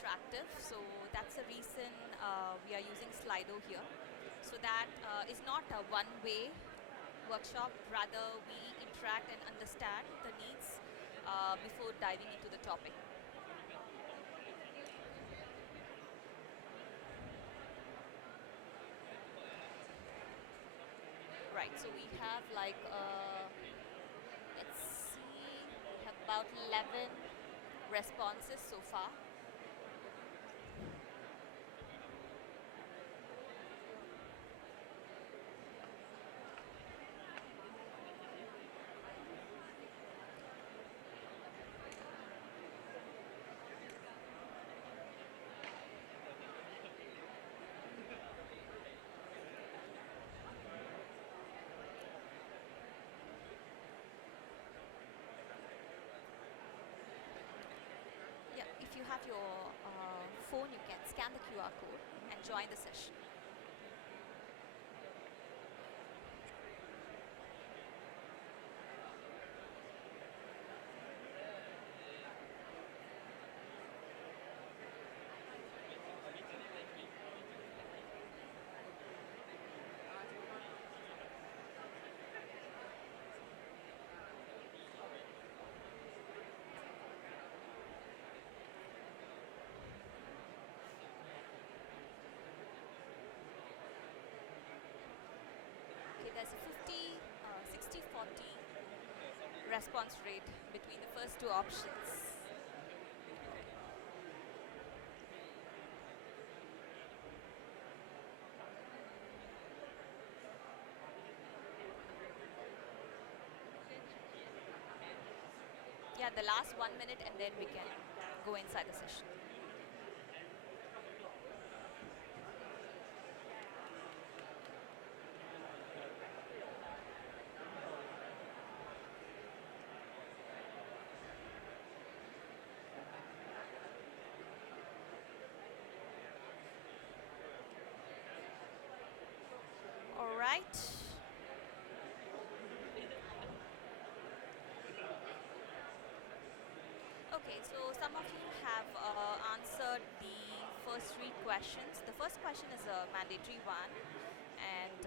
interactive, so that's the reason we are using Slido here. So that is not a one-way workshop, rather we interact and understand the needs before diving into the topic. Right, so we have like, let's see, we have about 11 responses so far. Yeah, if you have your phone, you can scan the QR code and join the session. Okay, there's a 50, 60, 40 response rate between the first two options. Yeah, the last 1 minute and then we can go inside the session. All right. Okay, so some of you have answered the first three questions. The first question is a mandatory one, and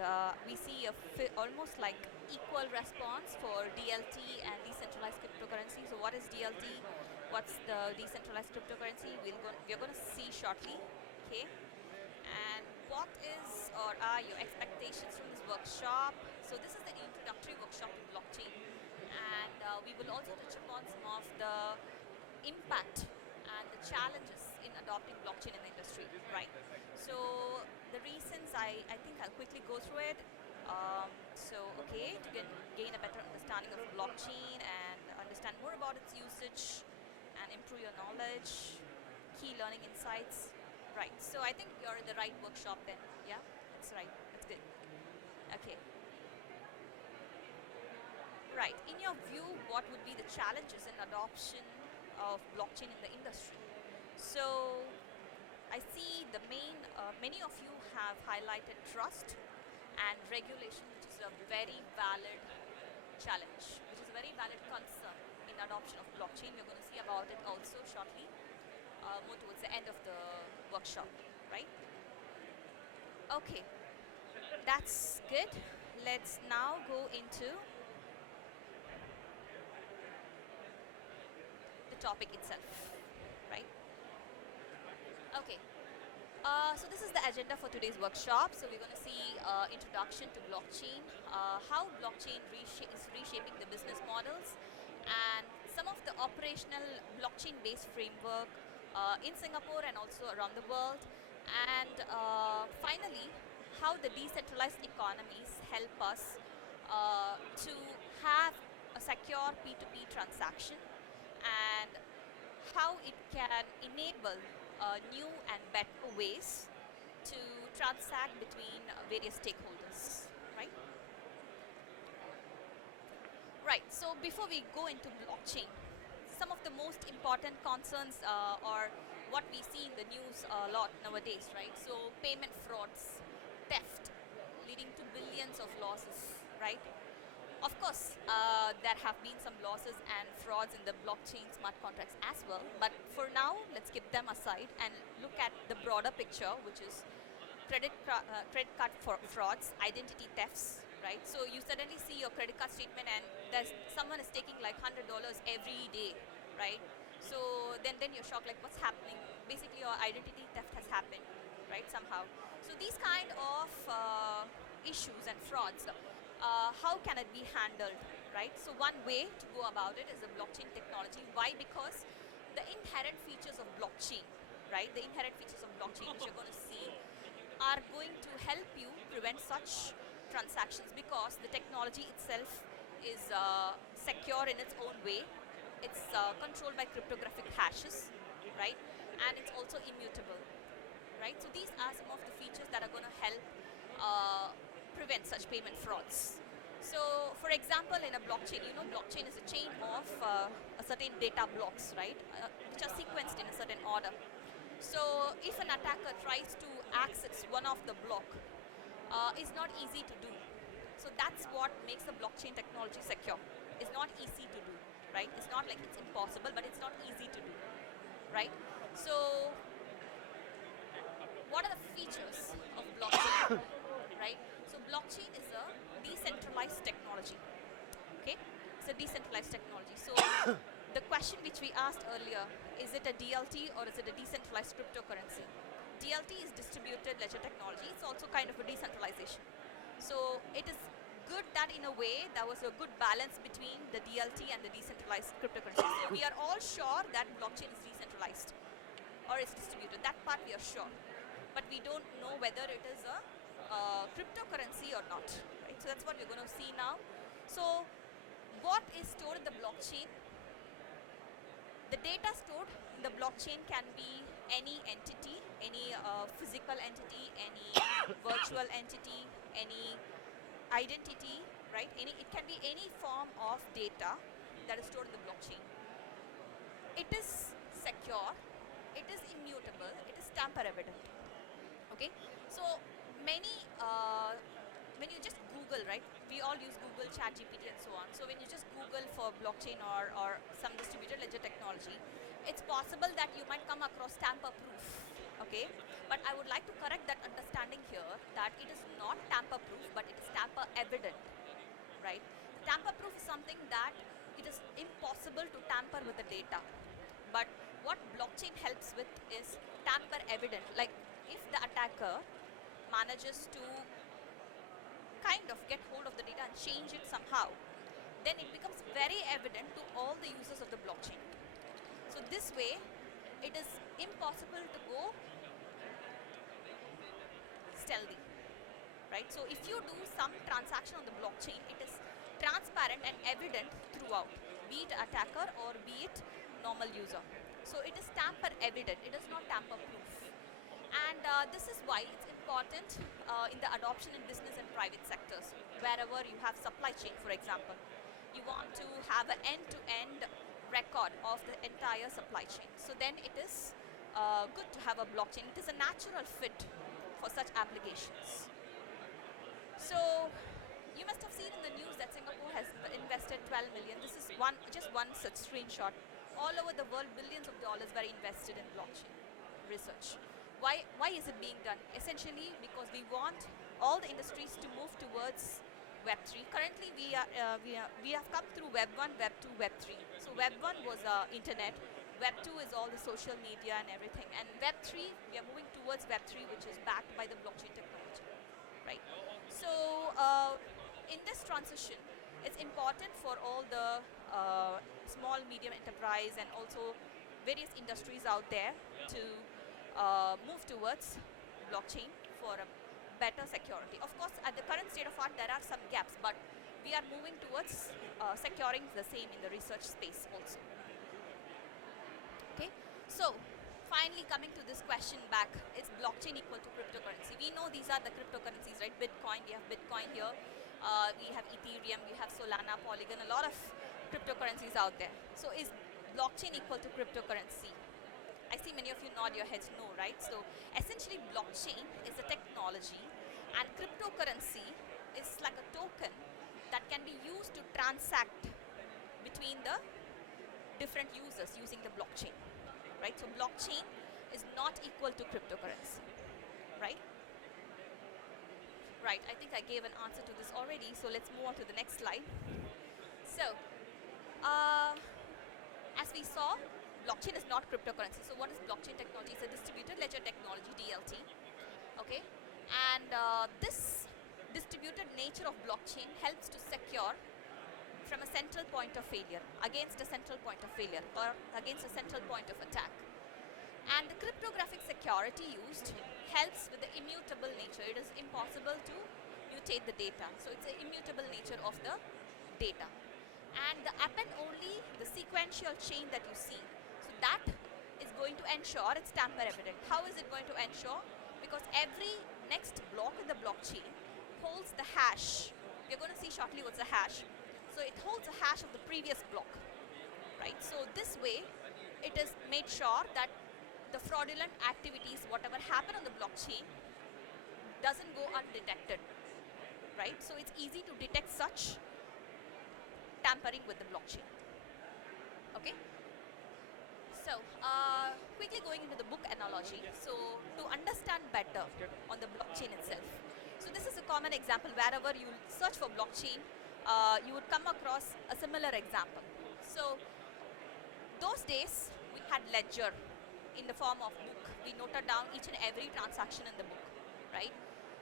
we see a almost like equal response for DLT and decentralized cryptocurrency. So what is DLT? What's the decentralized cryptocurrency? We're going to see shortly. Okay. And what is or are your expectations from this workshop? So this is the introductory workshop to blockchain, and we will also touch upon some of the impact and the challenges in adopting blockchain in the industry, right? So the reasons, I think I'll quickly go through it. Okay, to gain a better understanding of blockchain and understand more about its usage and improve your knowledge, key learning insights. Right, so I think you're in the right workshop then. Yeah, that's right, that's good. Okay. Right, in your view, what would be the challenges in adoption of blockchain in the industry? So I see the main, many of you have highlighted trust and regulation, which is a very valid challenge, which is a very valid concern in adoption of blockchain. We're going to see about it also shortly, more towards the end of the workshop, right? Okay, that's good. Let's now go into the topic itself, right? Okay. So this is the agenda for today's workshop. So we're going to see introduction to blockchain, how blockchain is reshaping the business models, and some of the operational blockchain-based framework in Singapore and also around the world, and finally, how the decentralized economies help us to have a secure P2P transaction, and how it can enable new and better ways to transact between various stakeholders, right? Right, so before we go into blockchain, some of the most important concerns are what we see in the news a lot nowadays, right? So payment frauds, theft, leading to billions of losses, right? Of course, there have been some losses and frauds in the blockchain smart contracts as well. But for now, let's keep them aside and look at the broader picture, which is credit card frauds, identity thefts, right? So you suddenly see your credit card statement and there's someone is taking like $100 every day, right? So then you're shocked, like what's happening? Basically, your identity theft has happened, right? Somehow. So these kind of issues and frauds, how can it be handled, right? So one way to go about it is the blockchain technology. Why? Because the inherent features of blockchain, right? The inherent features of blockchain, which you're going to see, are going to help you prevent such transactions because the technology itself is secure in its own way. It's controlled by cryptographic hashes, right? And it's also immutable, right? So these are some of the features that are going to help prevent such payment frauds. So for example, in a blockchain, blockchain is a chain of a certain data blocks, right? Which are sequenced in a certain order. So if an attacker tries to access one of the block, it's not easy to do. So that's what makes the blockchain technology secure. It's not easy to do, right? It's not like it's impossible, but it's not easy to do, right? So what are the features of blockchain, right? So blockchain is a decentralized technology, okay? It's a decentralized technology. So the question which we asked earlier, is it a DLT or is it a decentralized cryptocurrency? DLT is distributed ledger technology. It's also kind of a decentralization. So it is good that in a way there was a good balance between the DLT and the decentralized cryptocurrency. So we are all sure that blockchain is decentralized or is distributed. That part we are sure. But we don't know whether it is a cryptocurrency or not. Right? So that's what we're going to see now. So what is stored in the blockchain? The data stored in the blockchain can be any entity, any physical entity, any virtual entity, any identity, right? It can be any form of data that is stored in the blockchain. It is secure, it is immutable, it is tamper evident. Okay, so many when you just Google, right? We all use Google, ChatGPT, and so on. So when you just Google for blockchain or some distributed ledger technology, it's possible that you might come across tamper-proof. Okay, but I would like to correct that understanding here that it is not tamper-proof, but it is tamper-evident, right? Tamper-proof is something that it is impossible to tamper with the data. But what blockchain helps with is tamper-evident. Like if the attacker manages to kind of get hold of the data and change it somehow, then it becomes very evident to all the users of the blockchain. So this way, it is impossible to go stealthy, right? So if you do some transaction on the blockchain, it is transparent and evident throughout, be it attacker or be it normal user. So it is tamper evident, it is not tamper proof. And this is why it's important in the adoption in business and private sectors. Wherever you have supply chain, for example, you want to have an end-to-end record of the entire supply chain. So then it is good to have a blockchain. It is a natural fit for such applications. So you must have seen in the news that Singapore has invested 12 million. This is just one such screenshot. All over the world, billions of dollars were invested in blockchain research. Why is it being done? Essentially because we want all the industries to move towards Web3. Currently, we have come through Web 1, Web 2, Web 3. So Web 1 was internet. Web 2 is all the social media and everything. And Web 3, we are moving towards Web 3, which is backed by the blockchain technology, right? So in this transition, it's important for all the small, medium enterprise and also various industries out there to move towards blockchain for a better security. Of course, at the current state of art, there are some gaps, but we are moving towards securing the same in the research space also. Okay, so finally coming to this question back, is blockchain equal to cryptocurrency? We know these are the cryptocurrencies, right? Bitcoin, we have Bitcoin here, we have Ethereum, we have Solana, Polygon, a lot of cryptocurrencies out there. So is blockchain equal to cryptocurrency? I see many of you nod your heads no, right? So essentially blockchain is a technology and cryptocurrency is like a token that can be used to transact between the different users using the blockchain, right? So blockchain is not equal to cryptocurrency, right? Right, I think I gave an answer to this already, so let's move on to the next slide. So, as we saw, blockchain is not cryptocurrency. So what is blockchain technology? It's a distributed ledger technology, DLT, okay? And this distributed nature of blockchain helps to secure from a central point of failure, against a central point of failure, or against a central point of attack. And the cryptographic security used helps with the immutable nature. It is impossible to mutate the data. So it's the immutable nature of the data. And the append only, the sequential chain that you see, so that is going to ensure it's tamper evident. How is it going to ensure? Because every next block in the blockchain holds the hash. We're going to see shortly what's the hash. So it holds the hash of the previous block, right? So this way, it is made sure that the fraudulent activities, whatever happen on the blockchain, doesn't go undetected, right? So it's easy to detect such tampering with the blockchain. Okay. So quickly going into the book analogy. So to understand better on the blockchain itself. So this is a common example. Wherever you search for blockchain, you would come across a similar example. So those days we had ledger in the form of book. We noted down each and every transaction in the book, right?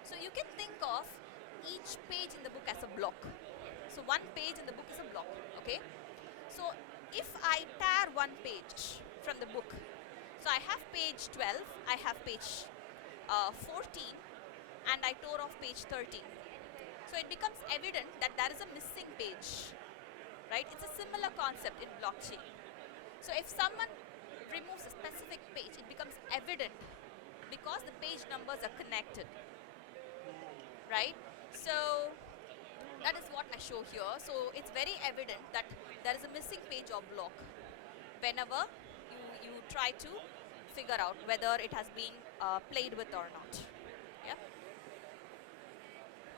So you can think of each page in the book as a block. So one page in the book is a block, okay? So if I tear one page from the book, so I have page 12, I have page 14, and I tore off page 13. So it becomes evident that there is a missing page, right? It's a similar concept in blockchain. So if someone removes a specific page, it becomes evident because the page numbers are connected, right? So that is what I show here. So it's very evident that there is a missing page or block whenever you try to figure out whether it has been played with or not. Yeah.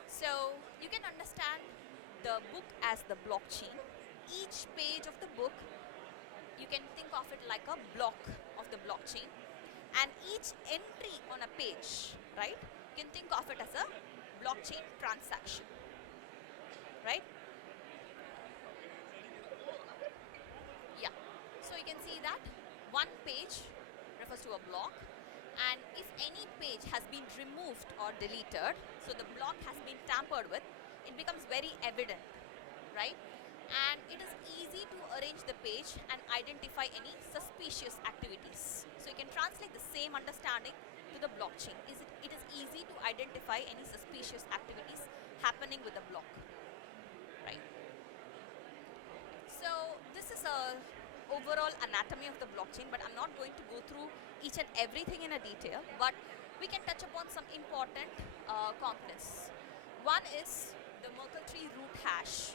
So you can understand the book as the blockchain. Each page of the book, you can think of it like a block of the blockchain, and each entry on a page, right, you can think of it as a blockchain transaction, right? Yeah, so you can see that one page refers to a block, and if any page has been removed or deleted, so the block has been tampered with, it becomes very evident, right? And it is easy to arrange the page and identify any suspicious activities. So you can translate the same understanding to the blockchain. It is easy to identify any suspicious activities happening with the block, right? So this is a overall anatomy of the blockchain, but I'm not going to go through each and everything in a detail, but we can touch upon some important components. One is the Merkle tree root hash.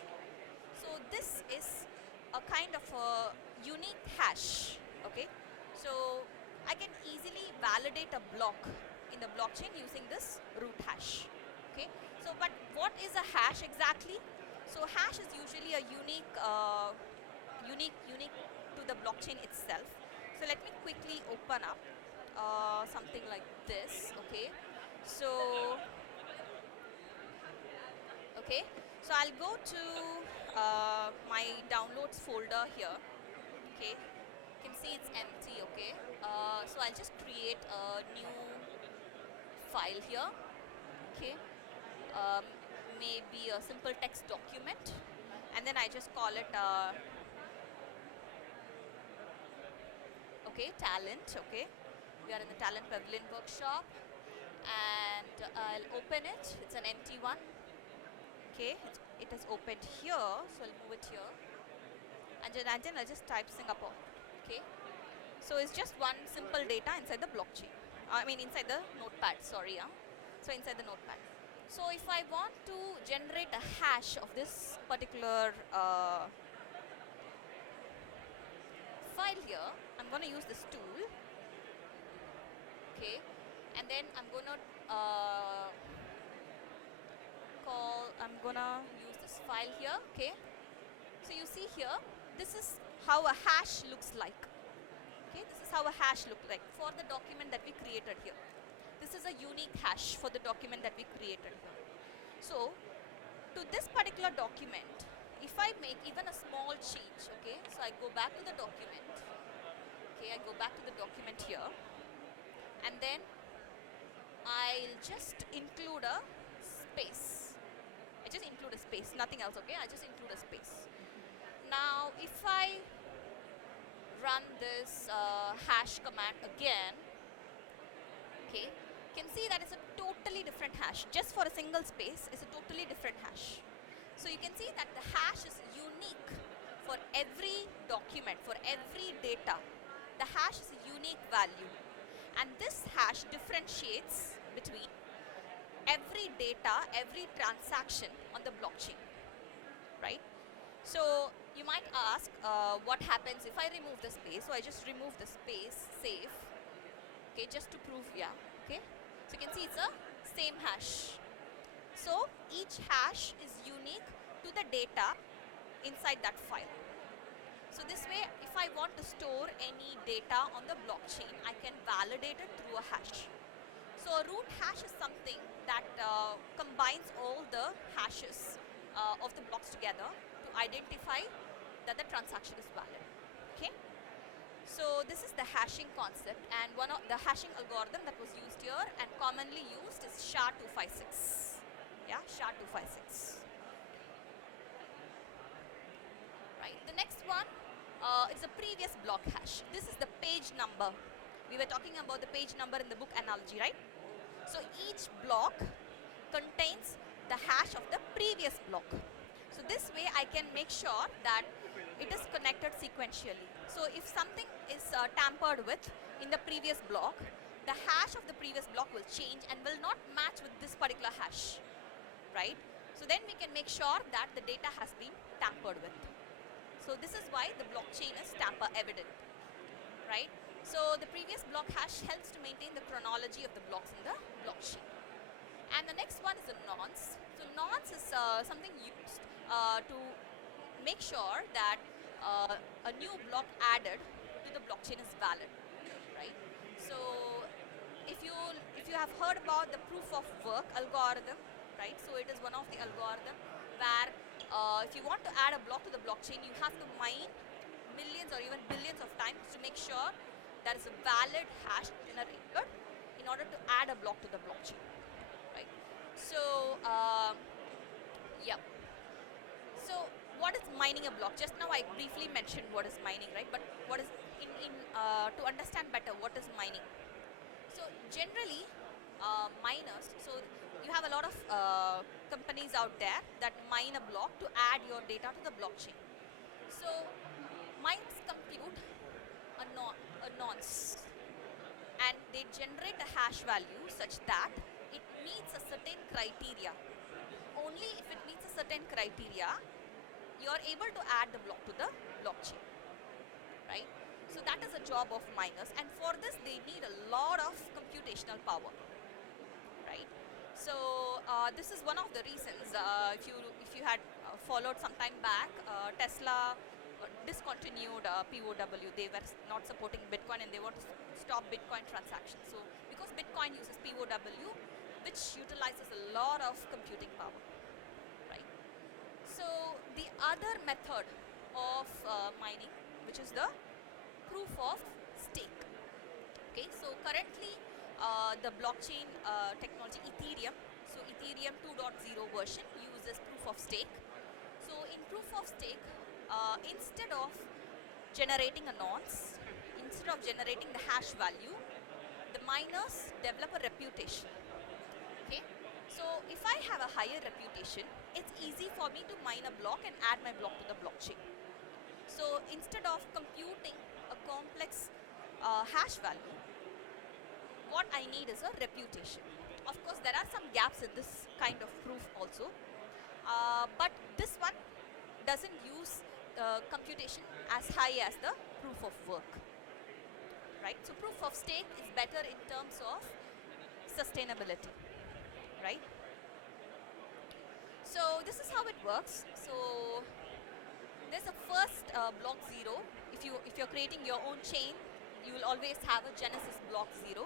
So this is a kind of a unique hash, okay? So I can easily validate a block in the blockchain using this root hash, okay? So but what is a hash exactly? So hash is usually a unique to the blockchain itself. So let me quickly open up something like this, okay? So I'll go to my downloads folder here, okay? You can see it's empty, okay? So I'll just create a new file here, okay? Maybe a simple text document, and then I just call it okay, talent, okay? We are in the talent pavilion workshop, and I'll open it. It's an empty one, okay? It is opened here, so I'll move it here, and then I'll just type Singapore, okay? So it's just one simple data inside the blockchain. I mean inside the notepad, sorry. So inside the notepad. So if I want to generate a hash of this particular file here, I'm going to use this tool, okay? And then I'm going to use the this file here, okay? So you see here, this is how a hash looks like. Okay, this is how a hash looks like for the document that we created here. This is a unique hash for the document that we created here. So to this particular document, if I make even a small change, okay, so I go back to the document, okay, I go back to the document here, and then I'll just include a space. I just include a space, nothing else, okay, I just include a space. Now if I run this hash command again, okay, you can see that it's a totally different hash. Just for a single space, it's a totally different hash. So you can see that the hash is unique for every document, for every data. The hash is a unique value. And this hash differentiates between every data, every transaction on the blockchain, right? So you might ask, what happens if I remove the space? So I just remove the space, save, okay, just to prove, yeah, okay. So you can see it's a same hash. So each hash is unique to the data inside that file. So this way, if I want to store any data on the blockchain, I can validate it through a hash. So a root hash is something that combines all the hashes of the blocks together to identify that the transaction is valid. Okay. So this is the hashing concept, and one of the hashing algorithm that was used here and commonly used is SHA-256. Yeah, SHA-256. Right. The next one is the previous block hash. This is the page number. We were talking about the page number in the book analogy, right? So each block contains the hash of the previous block. So this way I can make sure that it is connected sequentially. So if something is tampered with in the previous block, the hash of the previous block will change and will not match with this particular hash, right? So then we can make sure that the data has been tampered with. So this is why the blockchain is tamper evident, right? So the previous block hash helps to maintain the chronology of the blocks in the blockchain. And the next one is a nonce. So nonce is something used to make sure that a new block added to the blockchain is valid, right? So if you have heard about the proof of work algorithm, right? So it is one of the algorithm where if you want to add a block to the blockchain, you have to mine millions or even billions of times to make sure there is a valid hash generated in order to add a block to the blockchain, right? So yeah. So what is mining a block? Just now I briefly mentioned what is mining, right? But what is to understand better what is mining? So generally, miners. So you have a lot of companies out there that mine a block to add your data to the blockchain. So mines compute a nonce, and they generate a hash value such that it meets a certain criteria. Only if it meets a certain criteria, you are able to add the block to the blockchain, right? So that is a job of miners, and for this they need a lot of computational power, right? So this is one of the reasons. If you had followed some time back, Tesla discontinued POW. They were not supporting Bitcoin, and they want to stop Bitcoin transactions. So because Bitcoin uses POW, which utilizes a lot of computing power, right? So the other method of mining, which is the proof of stake. Okay, so currently the blockchain technology Ethereum, so Ethereum 2.0 version uses proof of stake. So in proof of stake, instead of generating a nonce, instead of generating the hash value, the miners develop a reputation. Okay, so if I have a higher reputation, it's easy for me to mine a block and add my block to the blockchain. So instead of computing a complex hash value, what I need is a reputation. Of course, there are some gaps in this kind of proof also, but this one doesn't use computation as high as the proof of work, right? So proof of stake is better in terms of sustainability, right? So this is how it works. So there's a first block 0. If you're creating your own chain, you will always have a genesis block 0.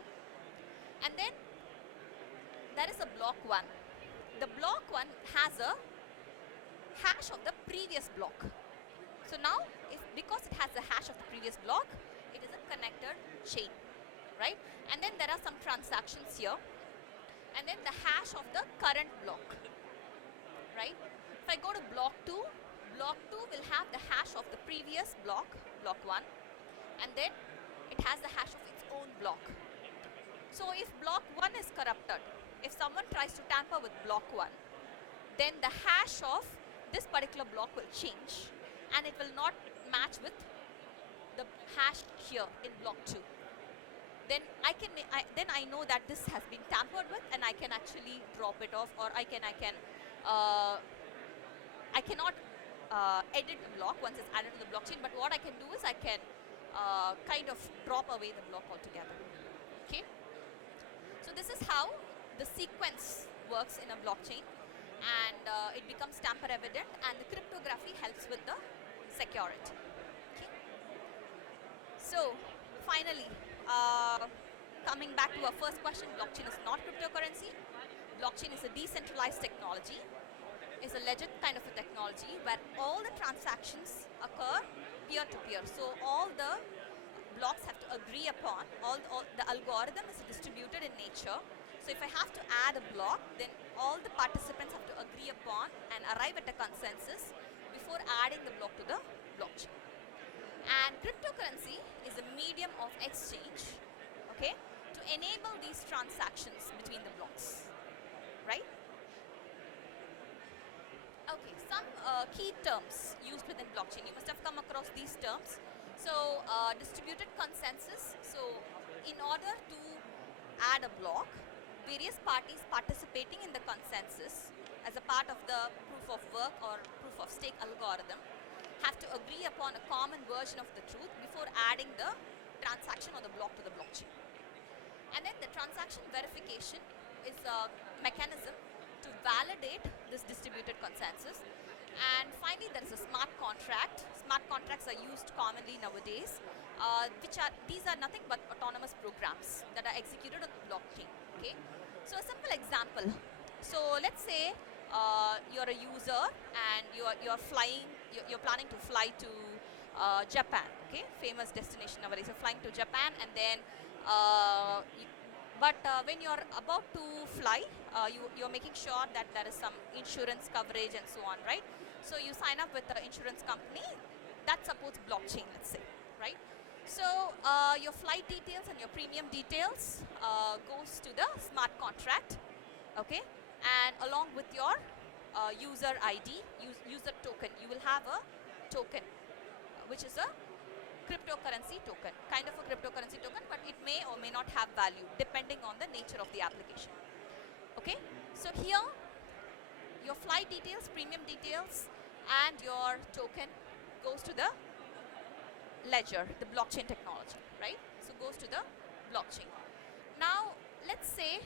And then there is a block 1. The block 1 has a hash of the previous block. So now, because it has the hash of the previous block, it is a connected chain, right? And then there are some transactions here, and then the hash of the current block, right? If I go to block 2 will have the hash of the previous block, block 1, and then it has the hash of its own block. So if block 1 is corrupted, if someone tries to tamper with block 1, then the hash of this particular block will change, and it will not match with the hash here in block 2. Then I know that this has been tampered with, and I can actually drop it off, or I cannot edit the block once it's added to the blockchain. But what I can do is I can kind of drop away the block altogether. Okay. So this is how the sequence works in a blockchain, and it becomes tamper evident, and the cryptography helps with the security. Okay. So finally, coming back to our first question, blockchain is not cryptocurrency. Blockchain is a decentralized technology. It's a ledger kind of a technology where all the transactions occur peer-to-peer. So all the blocks have to agree upon, all the algorithm is distributed in nature. So if I have to add a block, then all the participants have to agree upon and arrive at a consensus before adding the block to the blockchain. And cryptocurrency is a medium of exchange, okay, to enable these transactions between the blocks, right? Okay, some key terms used within blockchain. You must have come across these terms. So distributed consensus. So in order to add a block, various parties participating in the consensus as a part of the proof of work or proof of stake algorithm have to agree upon a common version of the truth before adding the transaction or the block to the blockchain. And then the transaction verification is a mechanism to validate this distributed consensus. And finally, there is a smart contract. Smart contracts are used commonly nowadays, these are nothing but autonomous programs that are executed on the blockchain. Okay, so a simple example. So let's say you're a user and you're flying. You're planning to fly to Japan. Okay, famous destination nowadays. You're flying to Japan, and then when you're about to fly, you're making sure that there is some insurance coverage and so on, right? So you sign up with the insurance company that supports blockchain, let's say, right? So your flight details and your premium details goes to the smart contract, okay? And along with your user ID, user token, you will have a token, which is a cryptocurrency token, kind of a cryptocurrency token, but it may or may not have value depending on the nature of the application. Okay, so here your flight details, premium details, and your token goes to the ledger, the blockchain technology, right? So goes to the blockchain. Now let's say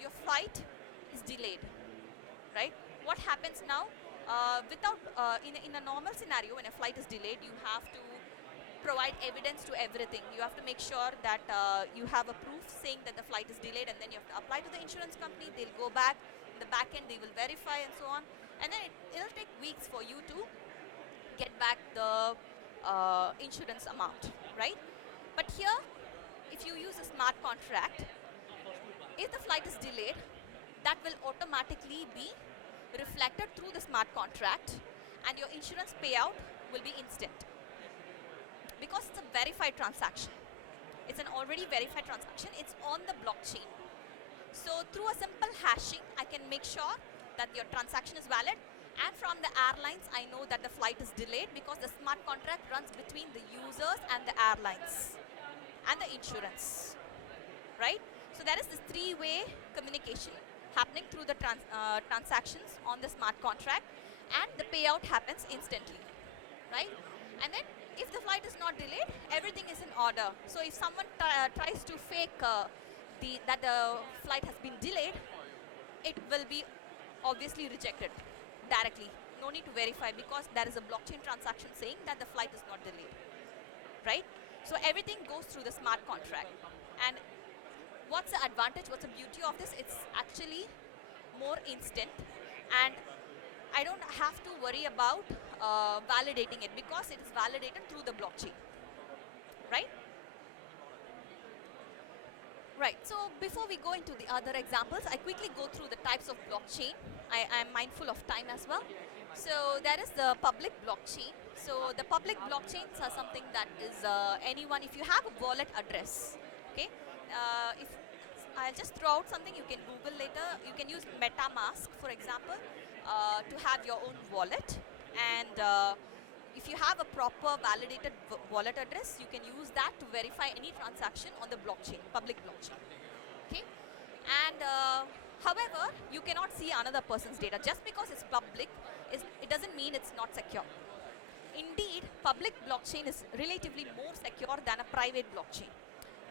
your flight is delayed, right? What happens now? In a normal scenario, when a flight is delayed, you have to provide evidence to everything. You have to make sure that you have a proof saying that the flight is delayed, and then you have to apply to the insurance company. They'll go back in the back end, they will verify and so on, and then it'll take weeks for you to get back the insurance amount, right? But here, if you use a smart contract, if the flight is delayed, that will automatically be reflected through the smart contract, and your insurance payout will be instant. Because it's a verified transaction. It's an already verified transaction. It's on the blockchain. So through a simple hashing, I can make sure that your transaction is valid. And from the airlines, I know that the flight is delayed because the smart contract runs between the users and the airlines and the insurance, right? So there is this three-way communication happening through the transactions on the smart contract, and the payout happens instantly, right? And then if the flight is not delayed, everything is in order. So if someone tries to fake that the flight has been delayed, it will be obviously rejected, directly. No need to verify because there is a blockchain transaction saying that the flight is not delayed, right? So everything goes through the smart contract. And what's the advantage, what's the beauty of this? It's actually more instant, and I don't have to worry about validating it because it is validated through the blockchain, right? Right, so before we go into the other examples, I quickly go through the types of blockchain. I'm mindful of time as well. So there is the public blockchain. So the public blockchains are something that is anyone, if you have a wallet address, okay, if I'll just throw out something you can Google later. You can use MetaMask, for example, to have your own wallet. And if you have a proper validated wallet address, you can use that to verify any transaction on the blockchain, public blockchain. Okay, and however, you cannot see another person's data. Just because it's public, it doesn't mean it's not secure. Indeed, public blockchain is relatively more secure than a private blockchain.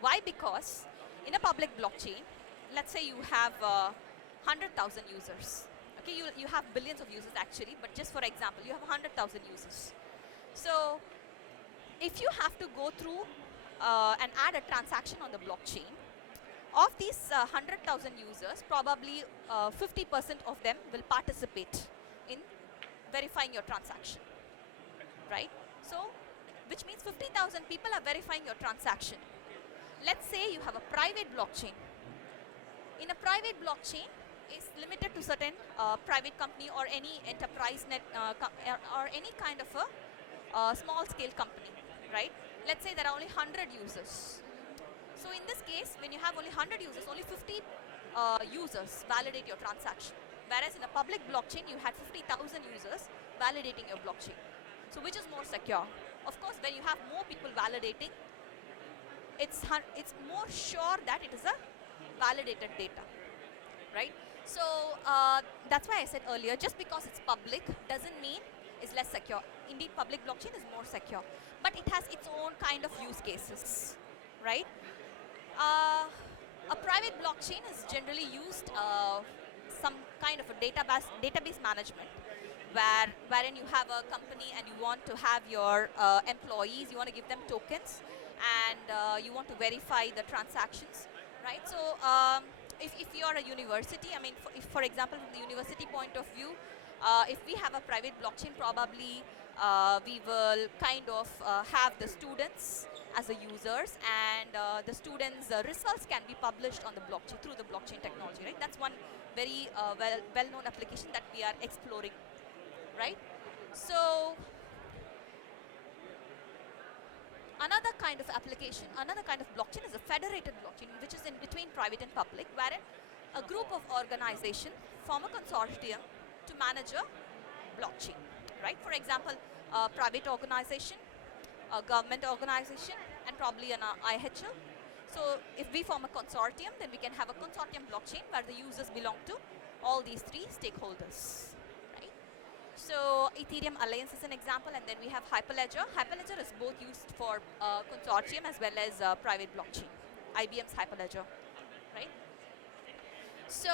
Why? Because in a public blockchain, let's say you have 100,000 users. Okay, you have billions of users actually, but just for example, you have 100,000 users. So if you have to go through and add a transaction on the blockchain, of these 100,000 users, probably 50% of them will participate in verifying your transaction, right? So, which means 50,000 people are verifying your transaction. Let's say you have a private blockchain. In a private blockchain, it's limited to certain private company or any enterprise net or any kind of a small scale company, right? Let's say there are only 100 users. So in this case, when you have only 100 users, only 50 users validate your transaction. Whereas in a public blockchain, you had 50,000 users validating your blockchain. So which is more secure? Of course, when you have more people validating, it's more sure that it is a validated data, right? So that's why I said earlier, just because it's public doesn't mean it's less secure. Indeed, public blockchain is more secure, but it has its own kind of use cases, right? A private blockchain is generally used some kind of a database management, wherein you have a company and you want to have your employees, you want to give them tokens, and you want to verify the transactions, right? So if you are a university, I mean, if for example, from the university point of view, if we have a private blockchain, probably we will kind of have the students as the users, and the students' results can be published on the blockchain through the blockchain technology, right? That's one very well-known application that we are exploring, right? So another kind of application, another kind of blockchain is a federated blockchain, which is in between private and public, wherein a group of organizations form a consortium to manage a blockchain, right? For example, a private organization, a government organization, and probably an IHL. So if we form a consortium, then we can have a consortium blockchain where the users belong to all these three stakeholders, right? So Ethereum Alliance is an example, and then we have Hyperledger. Hyperledger is both used for consortium as well as private blockchain. IBM's Hyperledger, right? So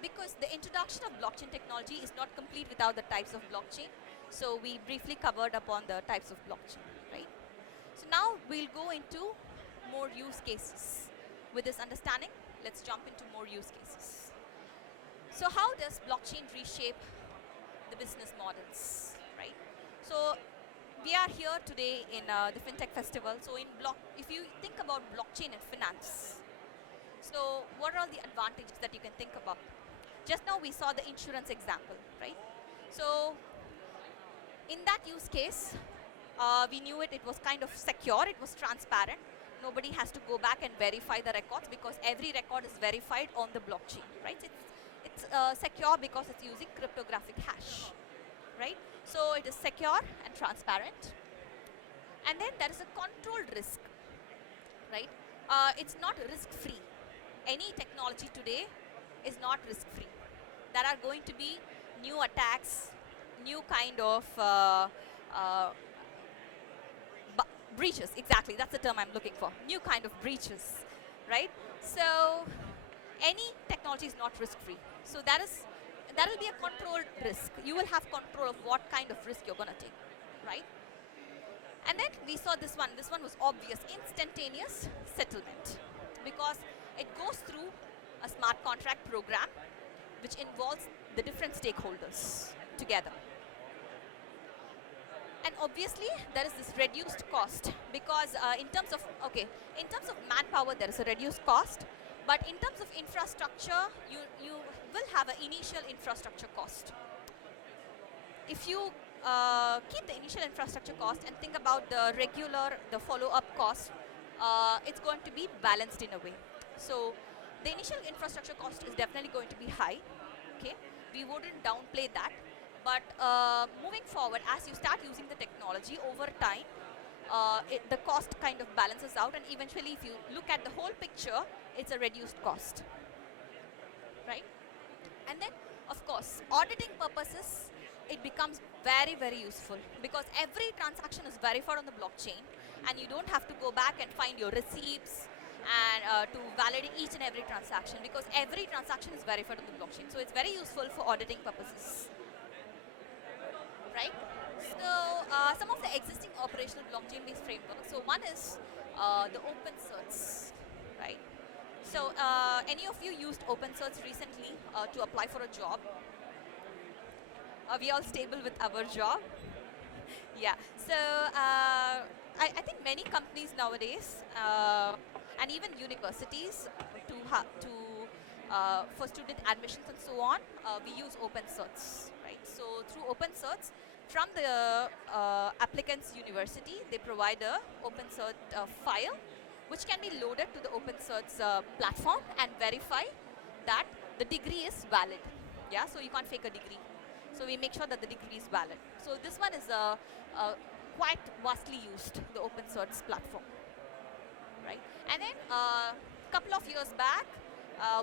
because the introduction of blockchain technology is not complete without the types of blockchain, so we briefly covered upon the types of blockchain, right? So now we'll go into more use cases. With this understanding, let's jump into more use cases. So how does blockchain reshape the business models, right? So we are here today in the FinTech Festival. So if you think about blockchain and finance, so what are the advantages that you can think about? Just now we saw the insurance example, right? So in that use case, we knew it was kind of secure, it was transparent. Nobody has to go back and verify the records because every record is verified on the blockchain, right? It's secure because it's using cryptographic hash, right? So it is secure and transparent. And then there is a controlled risk, right? It's not risk-free. Any technology today is not risk-free. There are going to be new attacks, new kind of breaches. Exactly, that's the term I'm looking for. New kind of breaches, right? So any technology is not risk-free. So that is there will be a controlled risk. You will have control of what kind of risk you're going to take, right? And then we saw this one. This one was obvious, instantaneous settlement, because it goes through a smart contract program which involves the different stakeholders together. And obviously there is this reduced cost, because in terms of manpower there is a reduced cost, but in terms of infrastructure you will have an initial infrastructure cost. If you keep the initial infrastructure cost and think about the follow-up cost, it's going to be balanced in a way. So the initial infrastructure cost is definitely going to be high. Okay, we wouldn't downplay that. But moving forward, as you start using the technology over time, the cost kind of balances out, and eventually if you look at the whole picture, it's a reduced cost, right? And then, of course, auditing purposes, it becomes very, very useful, because every transaction is verified on the blockchain, and you don't have to go back and find your receipts and to validate each and every transaction, because every transaction is verified on the blockchain. So it's very useful for auditing purposes. Right? So some of the existing operational blockchain-based frameworks. So one is the open certs, right? So any of you used open certs recently to apply for a job? Are we all stable with our job? Yeah. So I think many companies nowadays and even universities for student admissions and so on, we use open certs. So through open certs, from the applicant's university, they provide a open cert file, which can be loaded to the open certs platform and verify that the degree is valid. Yeah, so you can't fake a degree. So we make sure that the degree is valid. So this one is quite vastly used, the open certs platform, right? And then a couple of years back,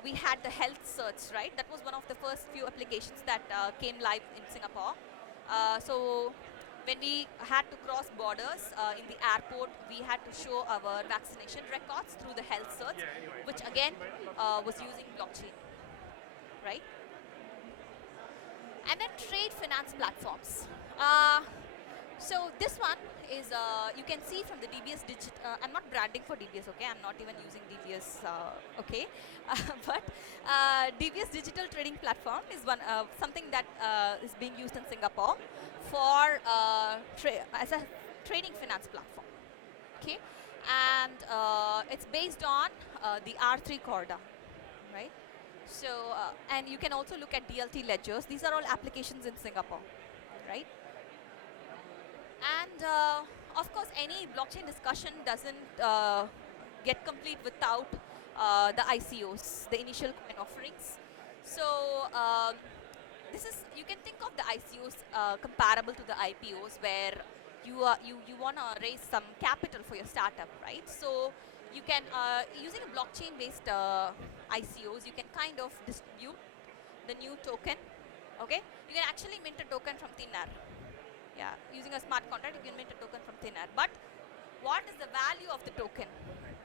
we had the health certs, right? That was one of the first few applications that came live in Singapore. So when we had to cross borders in the airport, we had to show our vaccination records through the health certs, which again was using blockchain, right? And then trade finance platforms. So this one is, you can see from the DBS I'm not branding for DBS, okay? I'm not even using DBS, okay? But DBS digital trading platform is something that is being used in Singapore for as a trading finance platform, okay? And it's based on the R3 Corda, right? So, and you can also look at DLT ledgers. These are all applications in Singapore, right? And of course, any blockchain discussion doesn't get complete without the ICOs, the initial coin offerings. So you can think of the ICOs comparable to the IPOs, where you want to raise some capital for your startup, right? So you can, using a blockchain-based ICOs, you can kind of distribute the new token, okay? You can actually mint a token from thin air. Yeah, using a smart contract, you can mint a token from thin air. But what is the value of the token,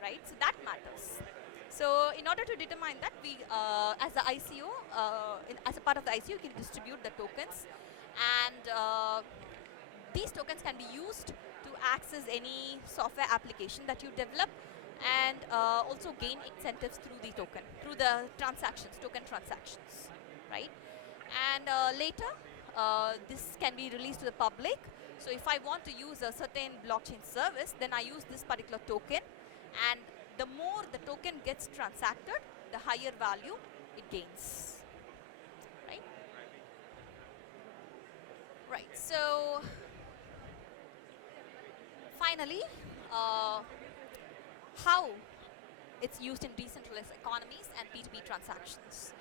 right? So that matters. So in order to determine that, we, as the ICO, as a part of the ICO, you can distribute the tokens, and these tokens can be used to access any software application that you develop, and also gain incentives through the token, through the transactions, token transactions, right? And later, this can be released to the public. So if I want to use a certain blockchain service, then I use this particular token, and the more the token gets transacted, the higher value it gains, right? Right, so finally, how it's used in decentralized economies and P2P transactions.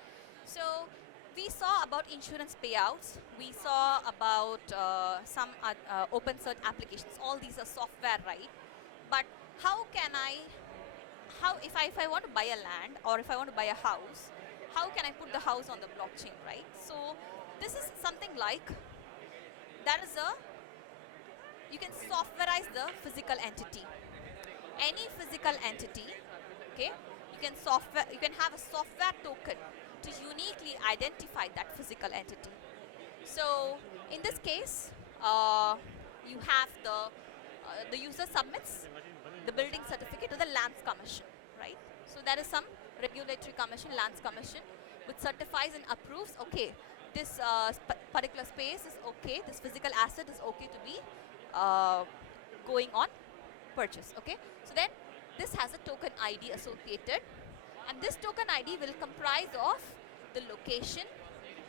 So we saw about insurance payouts, we saw about some open cert applications. All these are software, right? But if I want to buy a land, or if I want to buy a house, how can I put the house on the blockchain, right? So this is something like, you can softwareize the physical entity. Any physical entity, okay, you can have a software token to uniquely identify that physical entity. So in this case, you have the user submits the building certificate to the lands commission, right? So there is some regulatory commission, lands commission, which certifies and approves, okay, this particular space is okay, this physical asset is okay to be going on purchase, okay? So then this has a token ID associated, and this token ID will comprise of the location,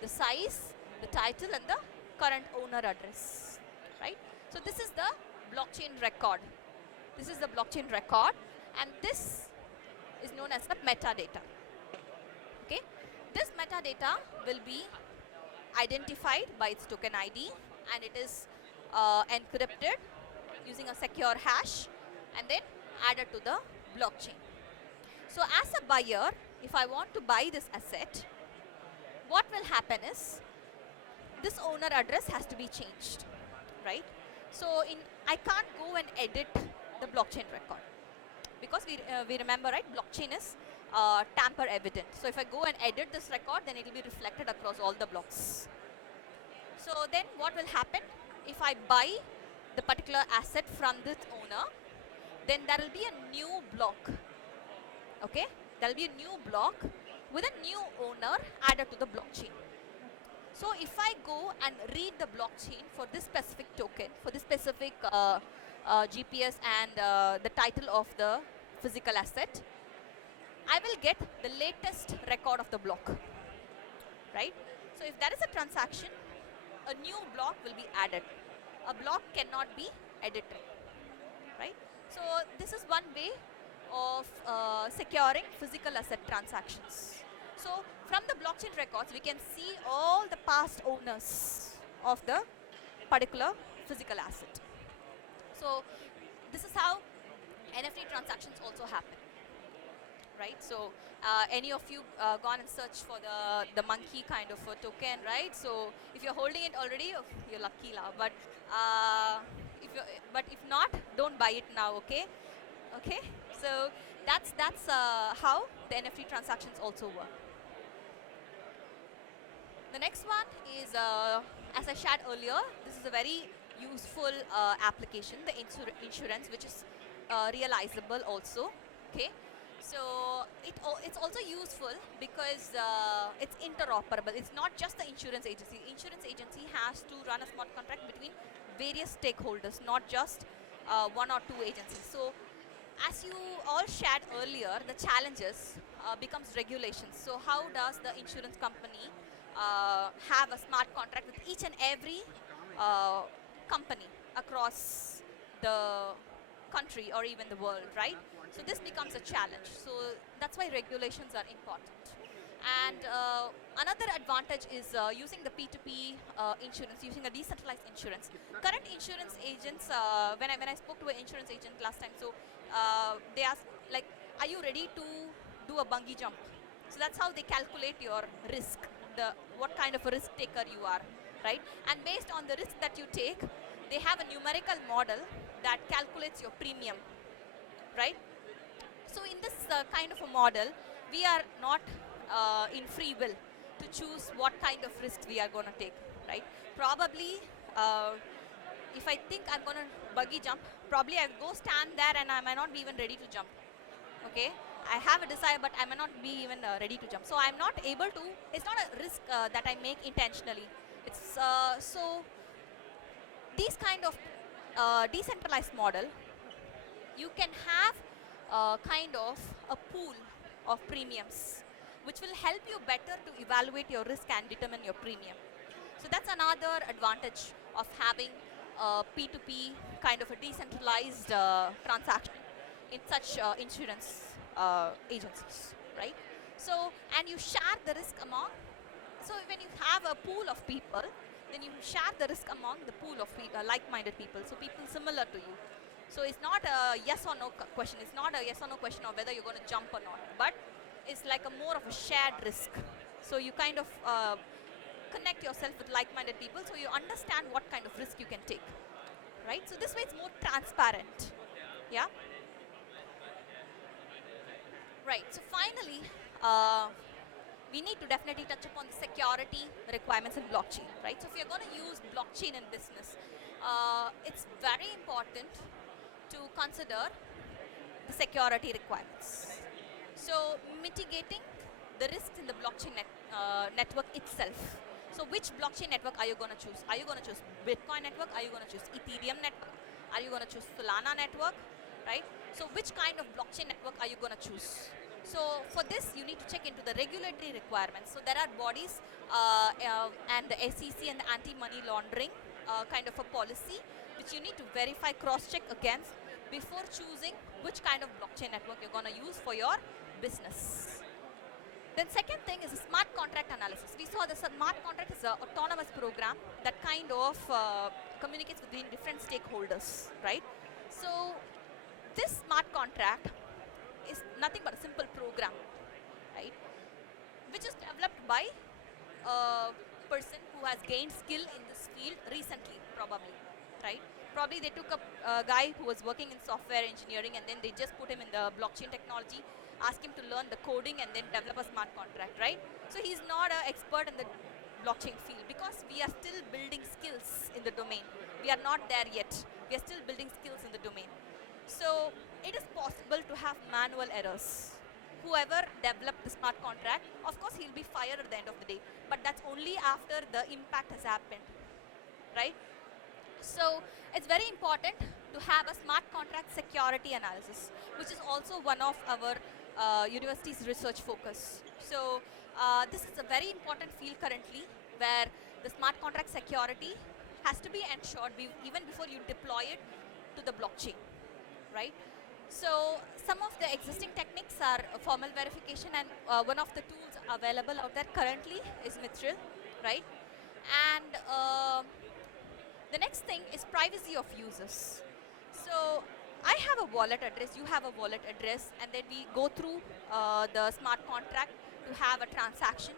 the size, the title, and the current owner address, right? So this is the blockchain record. This is the blockchain record, and this is known as the metadata. Okay, this metadata will be identified by its token ID, and it is encrypted using a secure hash, and then added to the blockchain. So as a buyer, if I want to buy this asset, what will happen is this owner address has to be changed, right? So I can't go and edit the blockchain record, because we remember, right, blockchain is tamper evident. So if I go and edit this record, then it will be reflected across all the blocks. So then what will happen if I buy the particular asset from this owner? Then there will be a new block. Okay, there will be a new block with a new owner added to the blockchain. So if I go and read the blockchain for this specific token, for this specific GPS and the title of the physical asset, I will get the latest record of the block, right? So if there is a transaction, a new block will be added. A block cannot be edited, right? So this is one way of securing physical asset transactions. So from the blockchain records, we can see all the past owners of the particular physical asset. So this is how NFT transactions also happen, right? So any of you gone and searched for the monkey kind of a token, right? So if you're holding it already, you're lucky lah. But if not, don't buy it now, okay? Okay. So that's how the NFT transactions also work. The next one is, as I shared earlier, this is a very useful application, the insurance, which is realizable also. Okay. So it's also useful because it's interoperable. It's not just the insurance agency. The insurance agency has to run a smart contract between various stakeholders, not just one or two agencies. So as you all shared earlier, the challenges becomes regulations. So how does the insurance company have a smart contract with each and every company across the country or even the world, right? So this becomes a challenge. So that's why regulations are important. And another advantage is using the P2P insurance, using a decentralized insurance. Current insurance agents, when I spoke to an insurance agent last time, so they asked, like, are you ready to do a bungee jump? So that's how they calculate your risk, what kind of a risk taker you are, right? And based on the risk that you take, they have a numerical model that calculates your premium, right? So in this kind of a model, we are not in free will to choose what kind of risks we are going to take, right? Probably, if I think I'm going to bungee jump, probably I'll go stand there and I might not be even ready to jump, okay? I have a desire, but I may not be even ready to jump. So I'm not able to, it's not a risk that I make intentionally. It's so these kind of decentralized model, you can have kind of a pool of premiums, which will help you better to evaluate your risk and determine your premium. So that's another advantage of having a P2P kind of a decentralized transaction in such insurance agencies, right? So, and you share the risk among, so when you have a pool of people, then you share the risk among the pool of like-minded people, so people similar to you. So it's not a yes or no question, it's not a yes or no question of whether you're going to jump or not, but it's like a more of a shared risk. So you kind of connect yourself with like-minded people, so you understand what kind of risk you can take, right? So this way it's more transparent, yeah? Right, so finally, we need to definitely touch upon the security requirements in blockchain, right? So if you're going to use blockchain in business, it's very important to consider the security requirements. So mitigating the risks in the blockchain network itself. So which blockchain network are you going to choose? Are you going to choose Bitcoin network? Are you going to choose Ethereum network? Are you going to choose Solana network? Right? So which kind of blockchain network are you going to choose? So for this, you need to check into the regulatory requirements. So there are bodies and the SEC and the anti-money laundering kind of a policy, which you need to verify, cross-check against before choosing which kind of blockchain network you're going to use for your business. Then second thing is a smart contract analysis. We saw the smart contract is an autonomous program that kind of communicates between different stakeholders, right? So this smart contract is nothing but a simple program, right? Which is developed by a person who has gained skill in this field recently, probably, right? Probably they took a guy who was working in software engineering and then they just put him in the blockchain technology, ask him to learn the coding and then develop a smart contract, right? So he's not an expert in the blockchain field because we are still building skills in the domain. We are not there yet. We are still building skills in the domain. So it is possible to have manual errors. Whoever developed the smart contract, of course he'll be fired at the end of the day, but that's only after the impact has happened, right? So it's very important to have a smart contract security analysis, which is also one of our university's research focus. So this is a very important field currently where the smart contract security has to be ensured even before you deploy it to the blockchain, right? So some of the existing techniques are formal verification, and one of the tools available out there currently is Mithril, right? And the next thing is privacy of users. So I have a wallet address, you have a wallet address, and then we go through the smart contract to have a transaction.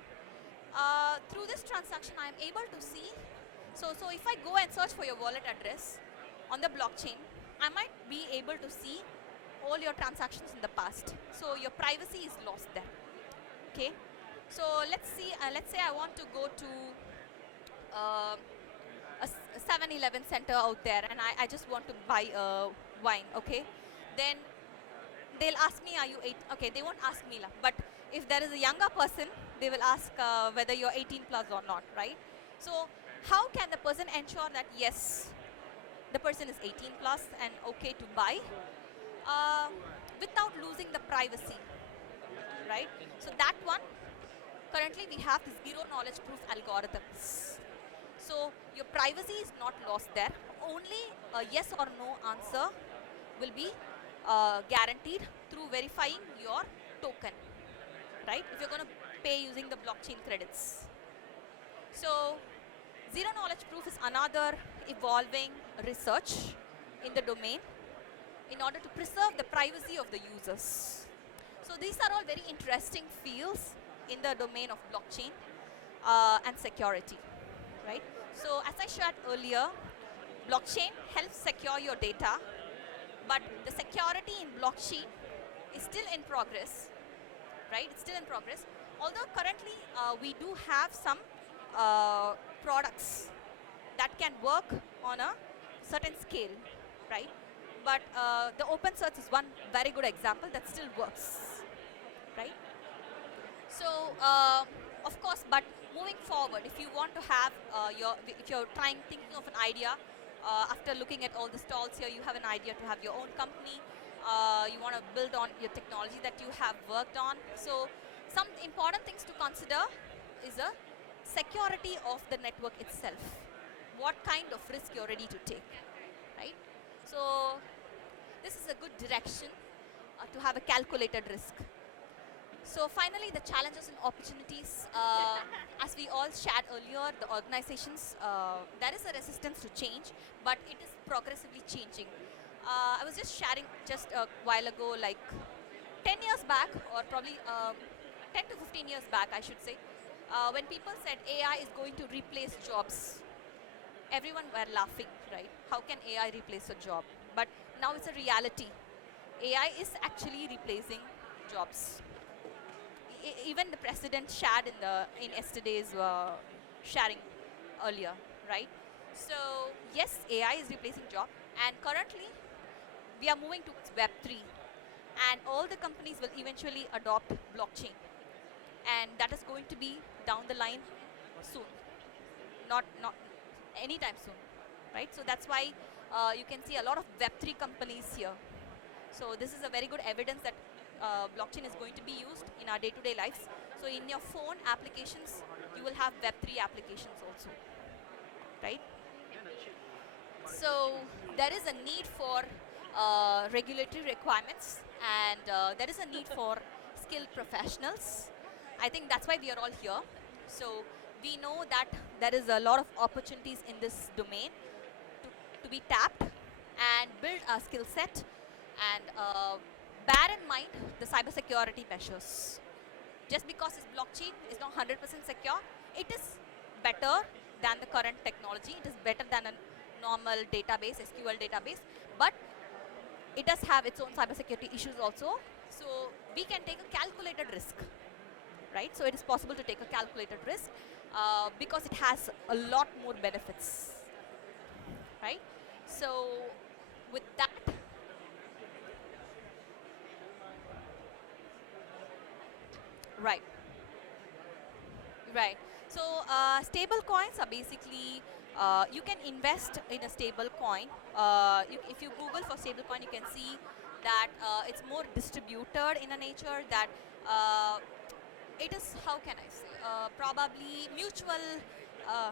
Through this transaction, I am able to see, so if I go and search for your wallet address on the blockchain, I might be able to see all your transactions in the past. So your privacy is lost there, okay? So let's say I want to go to a 7-Eleven center out there and I just want to buy a wine, okay? Then they'll ask me, are you 8? Okay, they won't ask me, but if there is a younger person, they will ask whether you're 18 plus or not, right? So how can the person ensure that, yes, the person is 18 plus and okay to buy without losing the privacy, right? So that one, currently we have the zero knowledge proof algorithms. So your privacy is not lost there. Only a yes or no answer will be guaranteed through verifying your token, right? If you're going to pay using the blockchain credits. So zero knowledge proof is another evolving research in the domain in order to preserve the privacy of the users. So these are all very interesting fields in the domain of blockchain and security, right? So as I shared earlier, blockchain helps secure your data, but the security in blockchain is still in progress, right? It's still in progress. Although currently we do have some products that can work on a certain scale, right? But the open source is one very good example that still works, right? So of course, but moving forward, if you want to have if you're thinking of an idea, after looking at all the stalls here, you have an idea to have your own company, you want to build on your technology that you have worked on. So some important things to consider is a security of the network itself. What kind of risk you're ready to take, right? So this is a good direction to have a calculated risk. So finally, the challenges and opportunities, as we all shared earlier, the organizations, there is a resistance to change, but it is progressively changing. I was just sharing just a while ago, like 10 years back, or probably 10 to 15 years back, I should say, when people said AI is going to replace jobs, everyone were laughing, right? How can AI replace a job? But now it's a reality. AI is actually replacing jobs. even the president shared in yesterday's sharing earlier, right? So yes, AI is replacing job, and currently we are moving towards Web 3, and all the companies will eventually adopt blockchain, and that is going to be down the line soon, not anytime soon, right? So that's why you can see a lot of Web 3 companies here. So this is a very good evidence that blockchain is going to be used in our day-to-day lives. So in your phone applications, you will have Web 3 applications also, right? So there is a need for regulatory requirements, and there is a need for skilled professionals. I think that's why we are all here. So we know that there is a lot of opportunities in this domain to be tapped and build a skill set, and bear in mind the cybersecurity measures. Just because it's blockchain is not 100% secure, it is better than the current technology. It is better than a normal database, SQL database, but it does have its own cybersecurity issues also. So we can take a calculated risk, right? So it is possible to take a calculated risk because it has a lot more benefits, right? So with that, right. Right. So stable coins are basically you can invest in a stable coin. If you Google for stable coin, you can see that it's more distributed in a nature, that uh, it is, how can I say, probably mutual. Uh,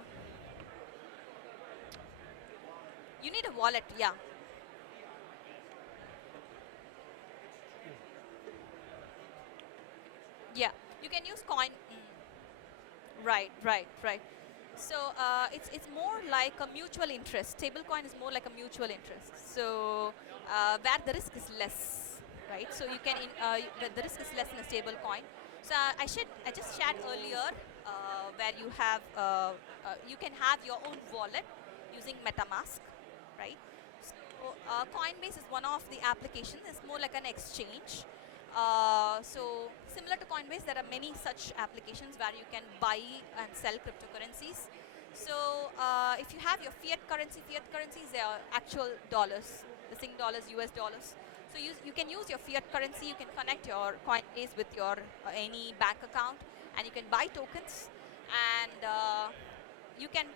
you need a wallet, yeah. Yeah, you can use coin. Right, right, right. So it's more like a mutual interest. Stablecoin is more like a mutual interest. So where the risk is less, right? So you can the risk is less in a stable coin. So I just shared earlier where you can have your own wallet using MetaMask, right? So Coinbase is one of the applications. It's more like an exchange. So similar to Coinbase, there are many such applications where you can buy and sell cryptocurrencies. So if you have your fiat currencies, they are actual dollars, the Sing dollars, US dollars. So you can use your fiat currency, you can connect your Coinbase with your any bank account, and you can buy tokens, and you can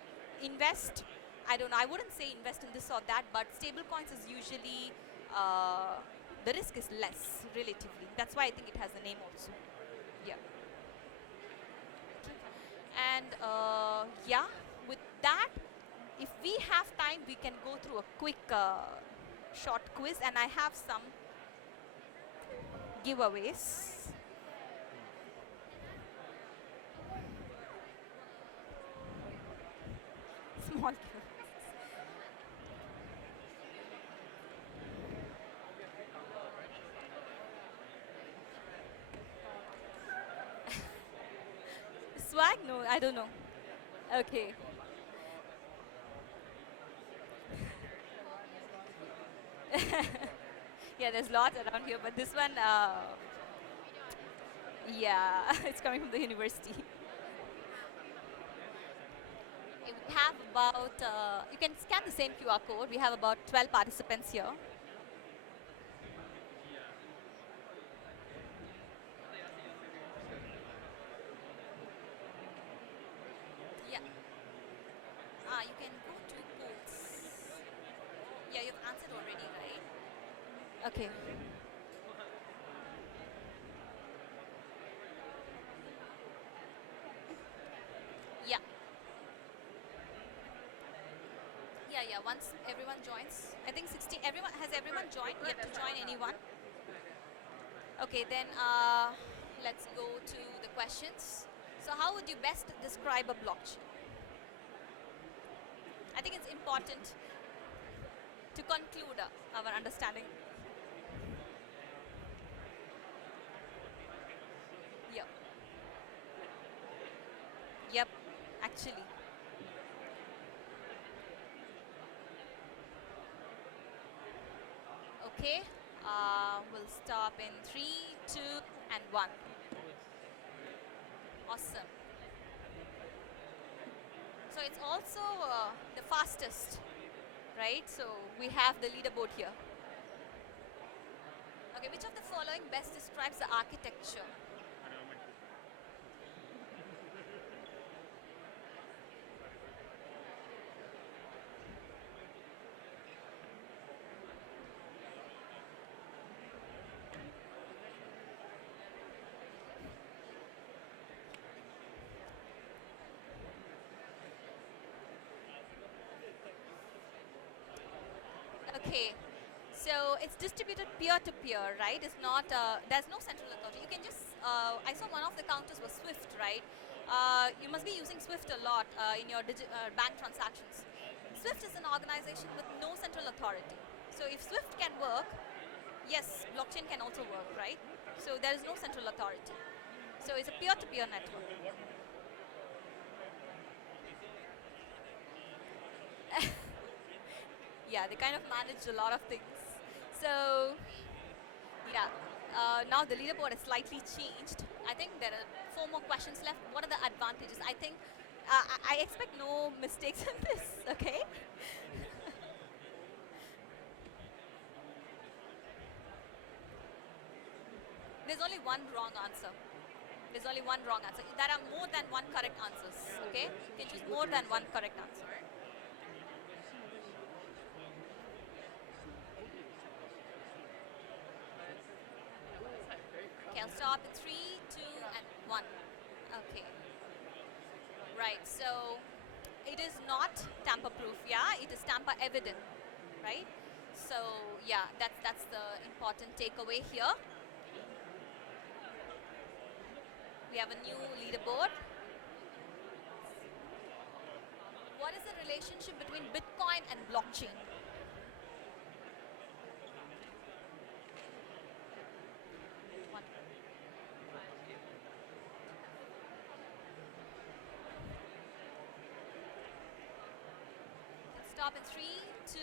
invest. I don't know, I wouldn't say invest in this or that, but stable coins is usually the risk is less relatively. That's why I think it has a name also. Yeah. And yeah, with that, if we have time, we can go through a quick short quiz, and I have some giveaways. Small giveaways. Swag? No, I don't know. Okay. Yeah, there's lots around here, but this one, yeah, it's coming from the university. Okay, we have about, you can scan the same QR code. We have about 12 participants here. Yeah. You can go to polls. Yeah, you've answered already, right? Okay. Yeah. Yeah, yeah. Once everyone joins, I think 16. Everyone joined? Yet to join anyone? Okay, then let's go to the questions. So, how would you best describe a blockchain? I think it's important to conclude our understanding. Yep. Yep. Actually. Okay. We'll stop in 3, 2, and 1. Awesome. So it's also the fastest, right? So we have the leaderboard here. Okay, which of the following best describes the architecture? Okay, so it's distributed peer-to-peer, right? It's not, there's no central authority. You can just, I saw one of the counters was Swift, right? You must be using Swift a lot in your bank transactions. Swift is an organization with no central authority. So if Swift can work, yes, blockchain can also work, right? So there is no central authority. So it's a peer-to-peer network. Yeah, they kind of managed a lot of things. So yeah, now the leaderboard is slightly changed. I think there are 4 more questions left. What are the advantages? I think I expect no mistakes in this. Okay. There's only one wrong answer. There's only one wrong answer. There are more than one correct answers. Okay, you can choose more than one correct answer. Okay, I'll stop in 3, 2, and 1. Okay. Right. So it is not tamper-proof. Yeah, it is tamper-evident. Right. So yeah, that's the important takeaway here. We have a new leaderboard. What is the relationship between Bitcoin and blockchain? One. Let's stop in 3, 2,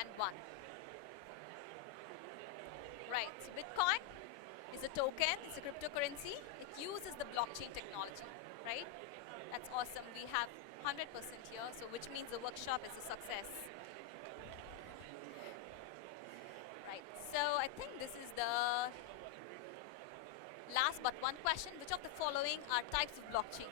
and 1. Right. So Bitcoin is a token. It's a cryptocurrency. It uses the blockchain technology. Right. That's awesome. We have 100% here, so which means the workshop is a success. Right. So I think this is the last but one question. Which of the following are types of blockchain?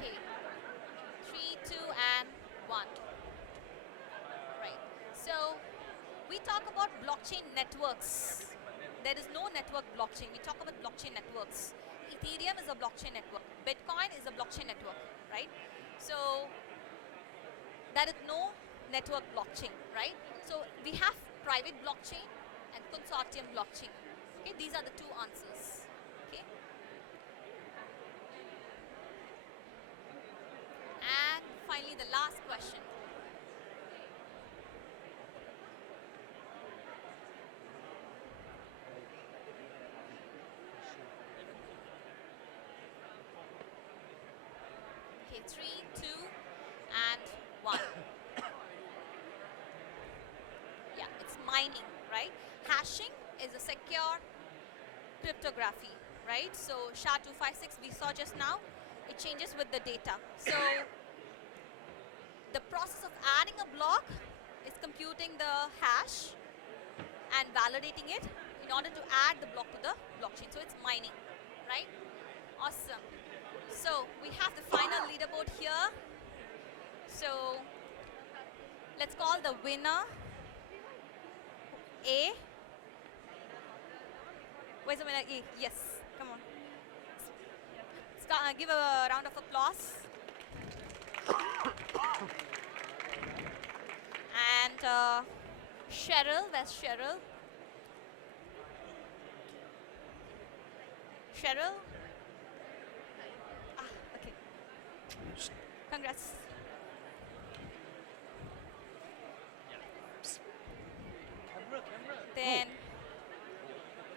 Okay. 3, 2, and 1. Right. So we talk about blockchain networks. There is no network blockchain. We talk about blockchain networks. Ethereum is a blockchain network. Bitcoin is a blockchain network, right? So there is no network blockchain, right? So we have private blockchain and consortium blockchain. Okay, these are the 2 answers. Okay, and finally the last question. Okay, 3, 2, and 1. Yeah, it's mining, right? Hashing is a secure cryptography, right? So SHA-256 we saw just now, it changes with the data. So the process of adding a block is computing the hash and validating it in order to add the block to the blockchain. So it's mining, right? Awesome. So we have the final leaderboard here. So let's call the winner A. Where's the winner A? Yes, come on. Give a round of applause. And Cheryl, where's Cheryl? Cheryl? Ah, okay. Congrats. Then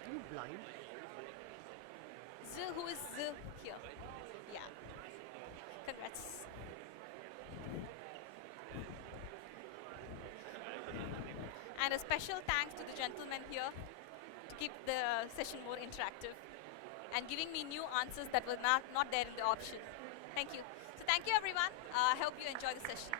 Are you blind? Z, who is Z here? Yeah. And a special thanks to the gentleman here to keep the session more interactive and giving me new answers that were not there in the option. Thank you. So thank you everyone. I hope you enjoy the session.